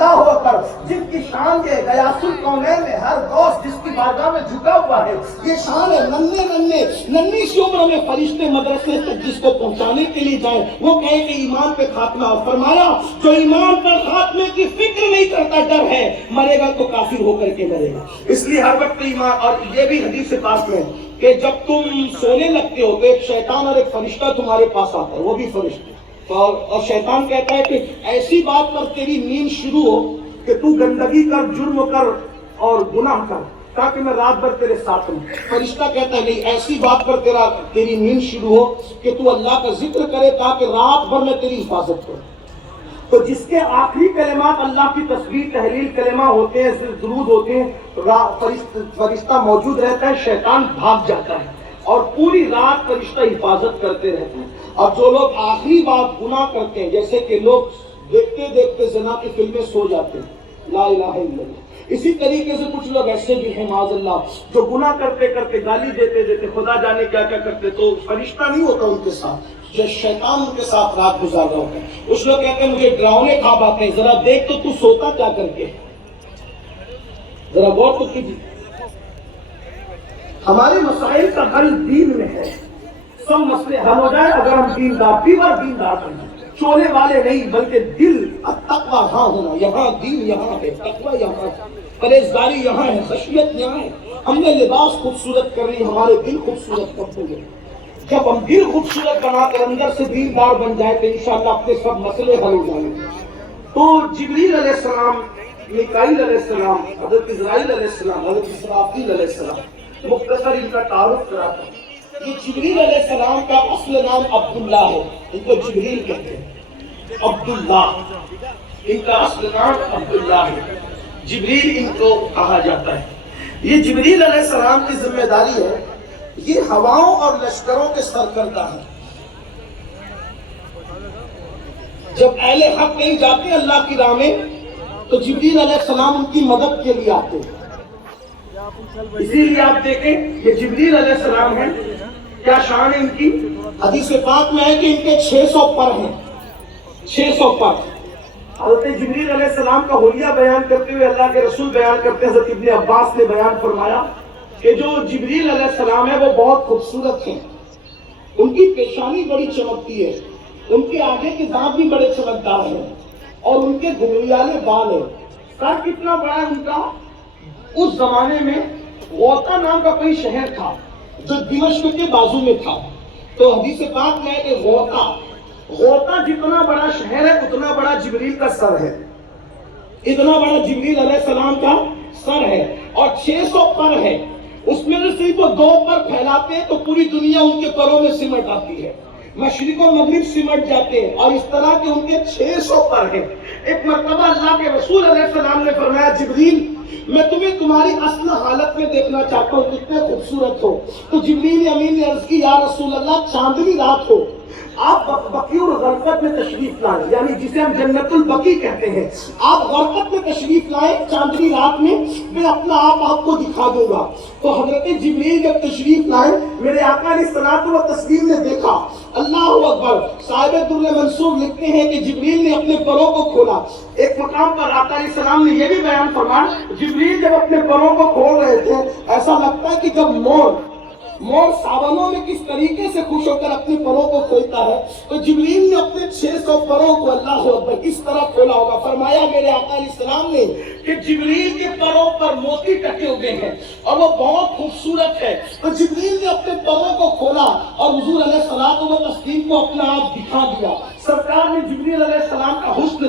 اللہ اکبر، جن کی شان یہ غیاث الکونین میں ہر دوست جس کی بارگاہ میں جھکا ہوا ہے، یہ شان ہے ننھی سی عمر میں فرشتے مدرسے تک جس کو پہنچانے کے لیے جائیں، وہ کہے کہ ایمان پہ خاتمہ، اور فرمایا جو ایمان پر خاتمے کی فکر نہیں کرتا، ڈر ہے مرے گا تو کافر ہو کر کے مرے گا۔ اس لیے ہر وقت ایمان، اور یہ بھی حدیث پاک میں کہ جب تم سونے لگتے ہو تو ایک شیطان اور ایک فرشتہ تمہارے پاس آتا ہے، وہ بھی فرشتے، اور شیطان کہتا ہے کہ ایسی بات پر تیری نیند شروع ہو کہ تو گندگی کر، جرم کر اور گناہ کر تاکہ میں رات بھر تیرے ساتھ ہوں۔ فرشتہ کہتا ہے نہیں، ایسی بات پر تیری نیند شروع ہو کہ تو اللہ کا ذکر کرے تاکہ رات بھر میں تیری حفاظت کروں۔ تو جس کے آخری کلمات اللہ کی تسبیح تحلیل کلمہ ہوتے ہیں، درود ہوتے ہیں، فرشتہ موجود رہتا ہے، شیطان بھاگ جاتا ہے اور پوری رات فرشتہ حفاظت کرتے رہتے ہیں۔ اور جو لوگ آخری بات گناہ کرتے ہیں، جیسے کہ لوگ دیکھتے دیکھتے زنا کی فلمیں سو جاتے ہیں، لا الہ الا اللہ، اسی طریقے سے کچھ لوگ ایسے بھی ہیں معاذ اللہ جو گناہ کرتے کرتے گالی دیتے دیتے خدا جانے کیا کیا کرتے، تو فرشتہ نہیں ہوتا ان کے ساتھ، جو شیطان ان کے ساتھ رات گزار رہا ہوتا ہے۔ کچھ لوگ کہتے ہیں مجھے ڈراؤنے خواب آتے ہیں، ذرا دیکھ تو سوتا کیا کر کے، ذرا غور تو کیجیے۔ ہمارے مسائل کا حل دین میں ہے، سب مسئلے حل ہو جائے اگر ہم دیندار، پیور دیندار بنیں، چولے والے نہیں بلکہ دل التقویٰ ہاں ہونا، یہاں دین یہاں ہے، تقویٰ یہاں ہے، پرہیزگاری یہاں ہے، خشیت یہاں ہے۔ ہم نے لباس خوبصورت کرنی، ہمارے دل خوبصورت کرتے ہیں۔ جب ہم دل خوبصورت بنا کر اندر سے دیندار بن جائے تو انشاءاللہ اپنے سب مسئلے حل ہو جائیں گے۔ تو جبریل علیہ السلام، میکائیل علیہ السلام، حضرت اسرائیل علیہ السلام، حضرت اسرافیل علیہ السلام، مختصر ان کا تعارف کراتا ہوں۔ یہ جبریل علیہ السلام کا اصل نام عبداللہ ہے، ان کو جبریل کہتے ہیں، عبداللہ، ان کا اصل نام عبداللہ ہے، جبریل ان کو کہا جاتا ہے۔ یہ جبریل علیہ السلام کی ذمہ داری ہے، یہ ہواؤں اور لشکروں کے سرکردہ ہیں۔ جب اہل حق کہیں جاتے اللہ کی راہ میں تو جبریل علیہ السلام ان کی مدد کے لیے آتے ہیں۔ اسی لیے آپ دیکھیں یہ جبریل علیہ السلام ہیں، کیا شان ہے ان کی؟ حدیث پاک میں ہے کہ ان کے 600 پر ہیں، 600 پر۔ حضرت جبریل علیہ السلام کا حلیہ بیان کرتے ہوئے اللہ کے رسول بیان کرتے ہیں، حضرت ابن عباس نے بیان فرمایا کہ جو جبریل علیہ السلام ہے وہ بہت خوبصورت ہیں، ان کی پیشانی بڑی چمکتی ہے، ان کے آگے کے دانت بھی بڑے چمکدار ہیں، اور ان کے گھنگریالے بال ہیں۔ سر کتنا بڑا ہے ان کا؟ اس زمانے میں غوطہ نام کا کوئی شہر تھا جو دمشق کے بازو میں تھا، تو حدیث پاک میں ہے کہ غوطہ جتنا بڑا شہر ہے اتنا بڑا جبریل کا سر ہے، اتنا بڑا جبریل علیہ السلام کا سر ہے، اور 600 پر ہے۔ اس میں سے صرف وہ 2 پر پھیلاتے ہیں تو پوری دنیا ان کے پروں میں سمٹ آتی ہے، مشرق و مغرب سمٹ جاتے ہیں، اور اس طرح کے ان کے 600 پر ہیں۔ ایک مرتبہ اللہ کے رسول علیہ السلام نے فرمایا جبریل میں تمہیں تمہاری اصل حالت میں دیکھنا چاہتا ہوں، کتنے خوبصورت ہو۔ تو جبریل امین نے عرض کی یا رسول اللہ چاندنی رات ہو، آپ بقیع الغرقد میں تشریف لائیں، یعنی جسے ہم جنت البقیع کہتے ہیں، آپ غرقد میں تشریف لائیں چاندنی رات میں اپنا آپ کو دکھا دوں گا۔ تو حضرت جبریل جب تشریف لائے میرے آقا علیہ الصلوۃ والتسلیم نے دیکھا، اللہ اکبر، صاحب در منصور لکھتے ہیں کہ جبریل نے اپنے پروں کو کھولا۔ ایک مقام پر آقا علیہ السلام نے یہ بھی بیان فرمایا جبریل جب اپنے پروں کو کھول رہے تھے ایسا لگتا ہے کہ جب مور ساونوں میں کس طریقے سے خوش ہو کر اپنے پروں کو کھولتا ہے، تو جبریل نے اپنے 600 پروں کو اللہ اکبر کس طرح کھولا ہوگا۔ فرمایا میرے آقا علیہ السلام نے کہ جبریل کے پروں پر موتی ٹکے ہوئے ہیں اور وہ بہت خوبصورت ہے، تو جبریل نے اپنے پروں کو کھولا اور حضور علیہ السلام کو اپنا آپ دکھا دیا۔ سرکار نے جبریل علیہ السلام کا حسن